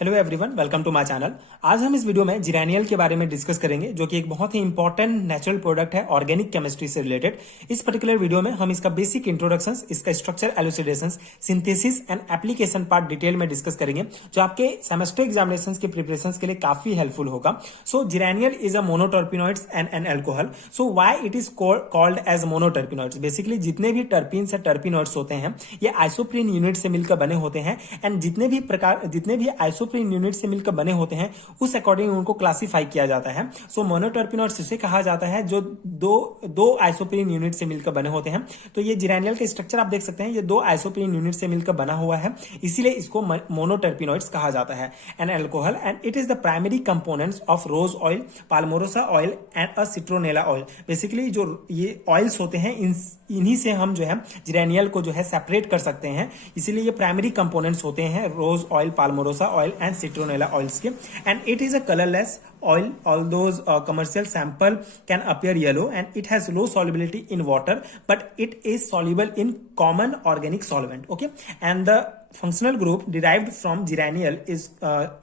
Hello everyone, welcome to my channel. आज हम इस वीडियो में जिरेनियल के बारे में डिस्कस करेंगे, जो कि एक बहुत ही इंपॉर्टेंट नेचुरल प्रोडक्ट है ऑर्गेनिक केमिस्ट्री से रिलेटेड। इस पर्टिकुलर वीडियो में हम इसका बेसिक इंट्रोडक्शंस, इसका structure, elucidations, synthesis and application part detail में डिस्कस करेंगे, जो आपके सेमेस्टर एग्जामिनेशंस के प्रिपरेशंस के लिए काफी हेल्पफुल होगा। So geraniol is a monoterpenoids and an alcohol. So why it is called as monoterpenoids? Basically जितने भी टर्पीन्स या टर्पिनॉइड्स होते हैं ये आइसोप्रीन यूनिट से मिलकर बने होते हैं, एंड जितने भी आइसोप्रीन यूनिट से मिलकर बने होते हैं उस अकॉर्डिंग उनको क्लासिफाई किया जाता है। सो मोनोटर्पिनॉइड्स इसे कहा जाता है जो दो आइसोप्रीन यूनिट से मिलकर बने होते हैं। तो ये जिरेनियल का स्ट्रक्चर आप देख सकते हैं, ये दो आइसोप्रीन यूनिट से मिलकर बना हुआ है, इसीलिए इसको मोनोटर्पिनॉइड्स कहा जाता है। An alcohol and it is the primary components of rose oil, palmarosa oil and a citronella oil. Basically जो ये ऑयल्स होते हैं इन्हीं से हम जो है जिरेनियल को जो है सेपरेट कर सकते हैं, इसीलिए ये प्राइमरी कंपोनेंट्स होते हैं rose oil, palmarosa oil and citronella oil के। And it is a colourless oil, although commercial sample can appear yellow, and it has low solubility in water, but it is soluble in common organic solvent. Okay, and the functional group derived from geraniol is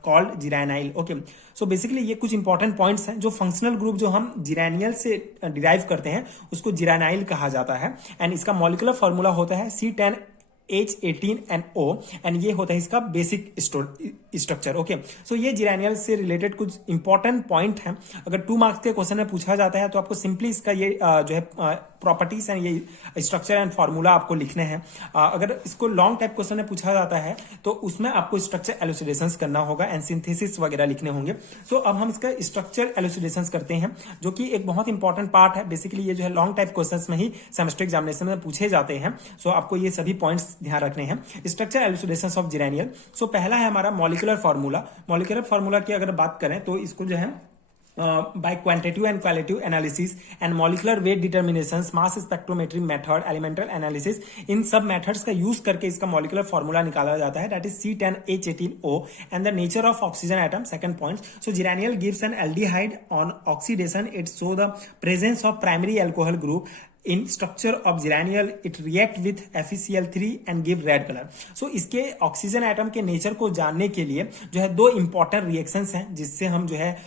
called geranyl. Okay, so basically ये कुछ important points हैं। जो functional group जो हम जिरेनियल से derive करते हैं उसको जिरानाइल कहा जाता है, एंड इसका मॉलिक्यूलर फॉर्मूला होता है C10H18NO, एंड ये होता है इसका बेसिक स्ट्रक्चर। ओके, सो ये जिरेनियल से रिलेटेड कुछ इंपॉर्टेंट पॉइंट है। अगर 2 मार्क्स के क्वेश्चन में पूछा जाता है तो आपको सिंपली इसका ये जो है प्रॉपर्टीज एंड ये स्ट्रक्चर एंड फॉर्मूला आपको लिखने हैं। अगर इसको लॉन्ग टाइप क्वेश्चन में पूछा जाता है तो उसमें आपको स्ट्रक्चर एलुसिडेशंस करना होगा एंड सिंथेसिस वगैरह लिखने होंगे। सो अब हम इसका स्ट्रक्चर एलुसिडेशंस करते हैं, जो कि एक बहुत इंपॉर्टेंट पार्ट है। बेसिकली ये जो है लॉन्ग टाइप क्वेश्चन में ही सेमेस्टर एग्जामिनेशन में पूछे जाते हैं। सो आपको ये सभी पॉइंट्स ध्यान रखने हैं। Structure एलुसिडेशंस of जिरेनियल। सो पहला है हमारा मॉलिक्यूलर फार्मूला। मॉलिक्यूलर फार्मूला की अगर बात करें तो इसको जो है by quantitative and qualitative analysis and molecular weight determinations, mass spectrometry method, elemental analysis, इन सब मेथड्स का यूज करके इसका मॉलिक्यूलर फॉर्मूला निकाला जाता है, that is C10H18O, and the nature of oxygen atom. Second point, so geraniol gives an aldehyde on oxidation. It show the presence of primary alcohol group. In structure of geraniol, it react with FeCl3 and give red color. So इसके oxygen atom के nature को जानने के लिए जो है 2 important reactions हैं, जिससे हम जो है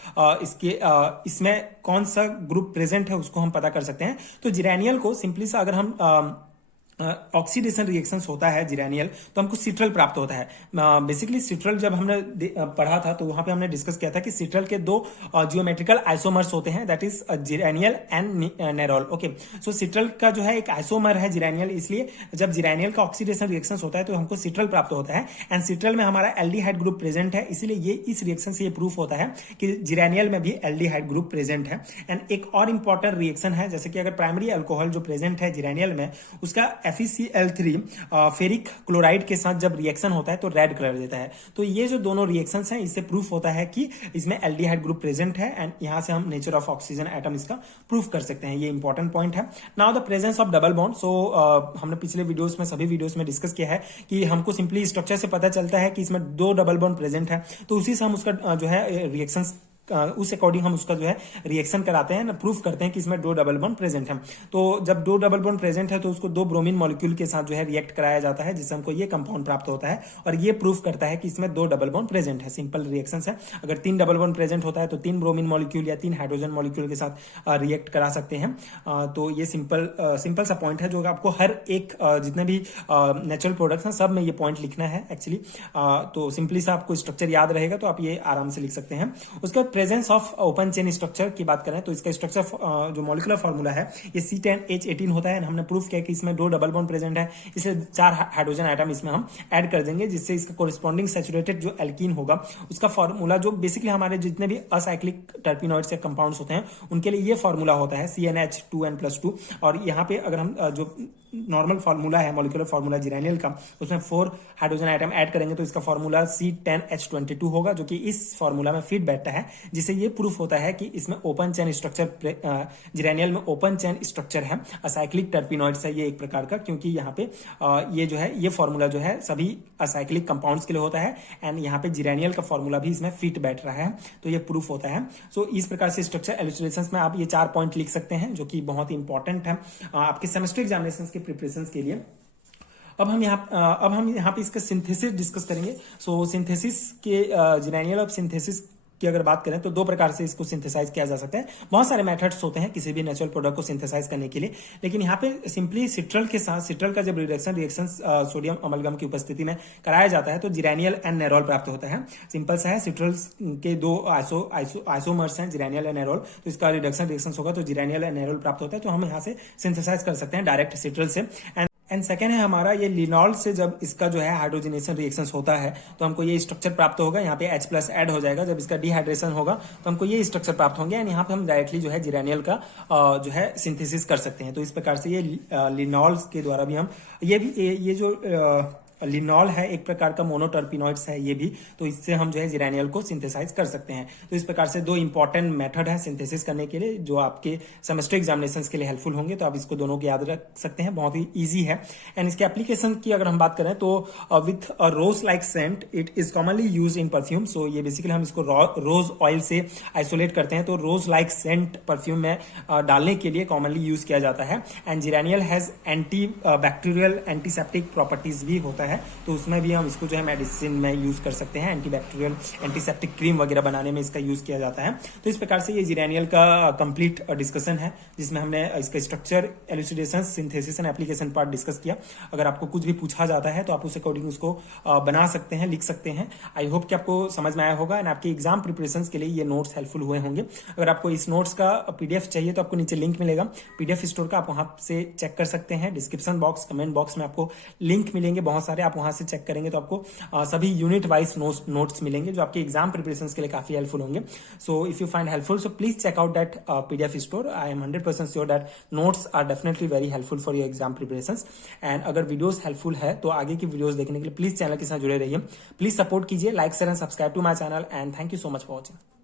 इसमें कौन सा ग्रुप प्रेजेंट है उसको हम पता कर सकते हैं। तो जिरेनियल को सिंपली सा अगर हम ऑक्सीडेशन रिएक्शंस होता है जिरेनियल, तो हमको सिट्रल प्राप्त होता है। बेसिकली सिट्रल जब हमने पढ़ा था तो वहां पे हमने डिस्कस किया था कि सिट्रल के 2 जियोमेट्रिकल आइसोमर्स होते हैं, that is geraniol and nerol. Okay, so citral का जो है एक आइसोमर है जिरेनियल, इसलिए जब जिरेनियल का ऑक्सीडेशन रिएक्शंस होता है तो हमको सिट्रल प्राप्त होता है, एंड सिट्रल में हमारा एल्डिहाइड ग्रुप प्रेजेंट है, इसीलिए ये इस रिएक्शन से ये प्रूफ होता है कि जिरेनियल में भी एल्डिहाइड ग्रुप प्रेजेंट है। एंड एक और इंपॉर्टेंट रिएक्शन है, जैसे कि अगर प्राइमरी अल्कोहल जो प्रेजेंट है जिरेनियल में, उसका FeCl3 फेरिक क्लोराइड के साथ जब रिएक्शन होता है तो रेड कलर देता है। तो ये जो दोनों रिएक्शंस हैं इससे प्रूफ होता है कि इसमें एल्डिहाइड ग्रुप प्रेजेंट है, एंड यहां से हम नेचर ऑफ ऑक्सीजन एटम इसका प्रूफ कर सकते हैं। ये इंपॉर्टेंट पॉइंट है। Now the presence of double bond. So हमने पिछले वीडियोस में सभी वीडियोस में डिस्कस किया है कि हमको सिंपली स्ट्रक्चर से पता चलता है कि इसमें 2 डबल बॉन्ड प्रेजेंट है, तो उसी से हम उसका जो है रिएक्शंस उस अकॉर्डिंग हम उसका जो है रिएक्शन कराते हैं ना, प्रूफ करते हैं कि इसमें 2 डबल बॉन्ड प्रेजेंट है। तो जब 2 डबल बॉन्ड प्रेजेंट है तो उसको 2 ब्रोमीन मॉलिक्यूल के साथ जो है रिएक्ट कराया जाता है, जिससे हमको ये कंपाउंड प्राप्त होता है, और ये प्रूफ करता है कि इसमें 2 डबल बॉन्ड प्रेजेंट है। सिंपल रिएक्शंस है। अगर 3 डबल बॉन्ड प्रेजेंट होता है तो 3 ब्रोमीन मॉलिक्यूल या 3 हाइड्रोजन मॉलिक्यूल के साथ रिएक्ट करा सकते हैं। तो ये सिंपल सा पॉइंट है जो आपको हर एक जितने भी नेचुरल प्रोडक्ट्स हैं सब में ये पॉइंट लिखना है एक्चुअली। तो सिंपली सा आपको स्ट्रक्चर याद रहेगा तो आप ये आराम से लिख सकते हैं। उसके बाद presence of open chain structure की बात करें तो इसका स्ट्रक्चर जो मॉलिक्यूलर फार्मूला है ये C10H18 होता है। हमने प्रूफ किया कि इसमें 2 डबल बॉन्ड प्रेजेंट है, इसलिए 4 हाइड्रोजन आइटम इसमें हम ऐड कर देंगे, जिससे इसका कोरिस्पॉन्डिंग सैचुरेटेड जो एल्कीन होगा उसका फॉर्मूला, जो बेसिकली हमारे जितने भी असाइक्लिक टर्पिनॉइड्स या कंपाउंड्स होते हैं उनके लिए ये फॉर्मूला होता है CnH2n+2। और यहाँ पे अगर हम जो नॉर्मल फार्मूला है मॉलिक्यूलर फार्मूला जिरेनियल का, उसमें 4 हाइड्रोजन आइटम ऐड करेंगे तो इसका फार्मूला C10H22 होगा, जो कि इस फार्मूला में फिट बैठता है, जिससे ये प्रूफ होता है कि इसमें ओपन चेन स्ट्रक्चर, जिरेनियल में ओपन चेन स्ट्रक्चर है, असाइक्लिक टर्पिनॉइड्स है ये एक प्रकार का, क्योंकि यहाँ पे ये जो है ये फार्मूला जो है सभी असाइक्लिक कंपाउंड्स के लिए होता है, एंड यहाँ पे जिरेनियल का फार्मूला भी इसमें फिट बैठ रहा है, तो ये प्रूफ होता है। सो इस प्रकार से स्ट्रक्चर एलुसिडेशंस में आप ये 4 पॉइंट लिख सकते हैं, जो कि बहुत ही इंपॉर्टेंट है आपके सेमेस्टर एग्जामिनेशंस के प्रिपरेशन के लिए। अब हम यहाँ पे इसका सिंथेसिस डिस्कस करेंगे। सो सिंथेसिस के जिरेनियल ऑफ सिंथेसिस की अगर बात करें तो दो प्रकार से इसको सिंथेसाइज किया जा सकता है। बहुत सारे मेथड्स होते हैं किसी भी नेचुरल प्रोडक्ट को सिंथेसाइज करने के लिए, लेकिन यहाँ पे सिंपली सिट्रल के साथ सिट्रल का जब रिएक्शन सोडियम अमलगम की उपस्थिति में कराया जाता है तो जिरेनियल एंड नेरोल प्राप्त होता है। सिंपल सा है, सिट्रल के दो आइसोमर्स हैं जिरेनियल एंड नेरोल, तो इसका रिएक्शन होगा तो जिरेनियल एंड नेरोल प्राप्त होता है। तो हम यहाँ से सिंथेसाइज कर सकते हैं डायरेक्ट सिट्रल से। एंड सेकेंड है हमारा ये लिनॉल से जब इसका जो है हाइड्रोजनेशन रिएक्शन होता है तो हमको ये स्ट्रक्चर प्राप्त होगा। यहाँ पे H+ ऐड हो जाएगा। जब इसका डिहाइड्रेशन होगा तो हमको ये स्ट्रक्चर प्राप्त होंगे एंड यहाँ पे हम डायरेक्टली जो है जिरेनियल का जो है सिंथेसिस कर सकते हैं। तो इस प्रकार से ये लिनॉल के द्वारा भी हम ये जो लिनॉल है एक प्रकार का मोनोटर्पिनॉइड्स है ये भी, तो इससे हम जो है जिरेनियल को सिंथेसाइज कर सकते हैं। तो इस प्रकार से दो इंपॉर्टेंट मेथड है सिंथेसिस करने के लिए जो आपके सेमेस्टर एग्जामिनेशंस के लिए हेल्पफुल होंगे। तो आप इसको दोनों को याद रख सकते हैं, बहुत ही ईजी है। एंड इसके एप्लीकेशन की अगर हम बात करें तो with rose like scent it is commonly use in perfume. So ये बेसिकली हम इसको रोज ऑयल से आइसोलेट करते हैं, तो रोज लाइक सेंट परफ्यूम में डालने के लिए कॉमनली यूज किया जाता है। And geraniol has antibacterial antiseptic properties भी होता है, तो उसमें भी हम इसको जो है मेडिसिन में यूज कर सकते हैं। एंटीबैक्टीरियल एंटीसेप्टिक क्रीम वगैरह बनाने में इसका यूज किया जाता है। तो इस प्रकार से ये जिरेनियल का कंप्लीट डिस्कशन है जिसमें हमने इसका structure, elucidation, synthesis and application part discuss किया। अगर आपको कुछ भी पूछा जाता है तो आप उस अकॉर्डिंग उसको बना सकते हैं, लिख सकते हैं। आई होप कि आपको समझ में आया होगा एंड आपके एग्जाम प्रिपरेशन के लिए ये नोट्स हेल्पफुल हुए होंगे। अगर आपको इस नोट्स का पीडीएफ चाहिए तो आपको नीचे लिंक मिलेगा पीडीएफ स्टोर का, आप वहां से चेक कर सकते हैं। डिस्क्रिप्शन बॉक्स, कमेंट बॉक्स में आपको लिंक मिलेंगे बहुत सारे, आप वहां से चेक करेंगे तो आपको सभी यूनिट वाइज नोट्स मिलेंगे जो आपके एग्जाम प्रिपरेशन के लिए काफी हेल्पफुल होंगे। So if you find helpful so please check out that PDF store. I am 100% sure that notes are definitely very helpful for your exam preparation. And अगर videos helpful है तो आगे की videos देखने के लिए प्लीज चैनल के साथ जुड़े रहिए। प्लीज सपोर्ट कीजिए, like share and subscribe to my channel and thank you so much for watching.